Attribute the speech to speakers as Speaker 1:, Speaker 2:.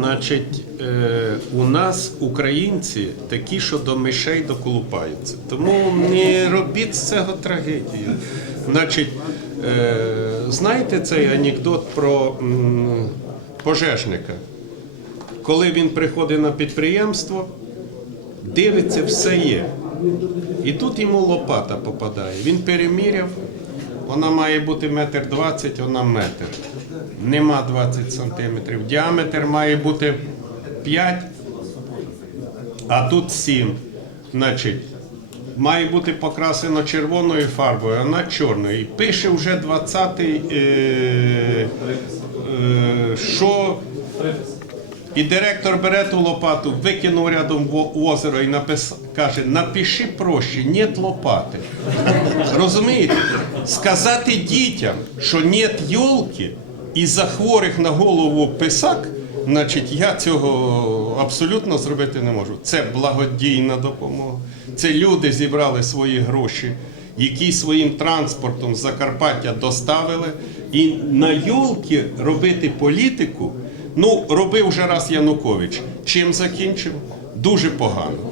Speaker 1: Значить, е, у нас українці такі, що до мишей доколупаються. Тому не робіть з цього трагедію. Значить, е, знаєте цей анекдот про пожежника? Коли він приходить на підприємство, дивиться, все є. І тут йому лопата попадає. Він переміряв, вона має бути метр двадцять, вона метр. Нема 20 сантиметрів. Діаметр має бути 5, а тут 7. Значить, має бути покрасено червоною фарбою, а вона чорною. І пише вже 20-й, е, е, що і директор бере ту лопату, викинув рядом в озеро і напис... каже: напиши проще, нет лопати. Розумієте? Сказати дітям, що нет йолки, і за хворих на голову писак, значить, я цього абсолютно зробити не можу. Це благодійна допомога. Це люди зібрали свої гроші, які своїм транспортом з Закарпаття доставили. І на йолки робити політику. Ну, робив вже раз Янукович. Чим закінчив? Дуже погано.